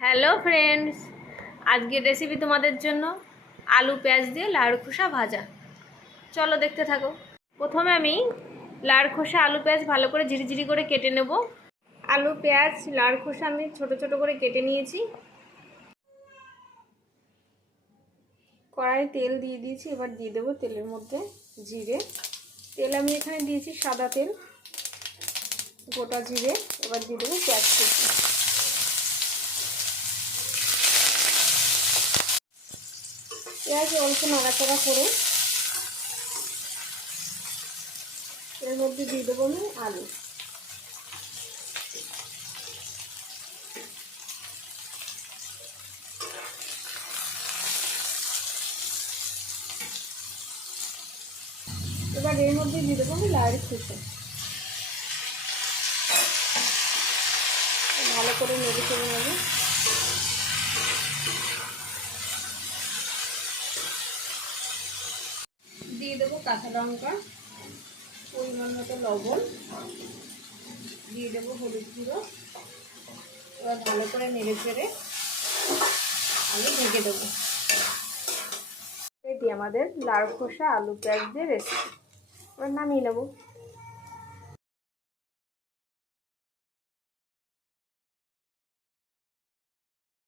Hello friends, আজকের recipe তোমাদের জন্য আলু পেঁয়াজ দিয়ে লাউয়ের খোসা ভাজা। চলো দেখতে থাকো। প্রথমে আমি লাউয়ের খোসা আলু পেঁয়াজ ভালো করে ঝিরিঝিরি করে কেটে নেব। আলু পেঁয়াজ লাউয়ের খোসা আমি ছোট ছোট করে কেটে নিয়েছি। কড়াই তেল দিয়ে দিয়েছি, এবার দিয়ে দেবো তেলের মধ্যে জিরে। তেল আমি এখানে দিয়েছি সাদা তেল, গোটা জিরে। এবার দিয়ে দেবো পেঁয়াজ কুচি। পেঁয়াজ অল্প নাড়াচাড়া করে এর মধ্যে দিয়ে দেবো আমি আলু। এবার এর মধ্যে দিয়ে দেবো আমি লাউয়ের খোসা। ভালো করে নেড়ে চেড়ে নেব। দিয়ে দেবো কাঁচা লঙ্কা, পরিমাণ মতো লবণ, দিয়ে দেবো হলুদ গুঁড়ো। এবার ভালো করে নেড়ে চেড়ে আমি ঢেকে দেবো। এটি আমাদের লাউ খোসা আলু পেঁয়াজ দিয়ে রেসিপি। এবার নামিয়ে নেবো।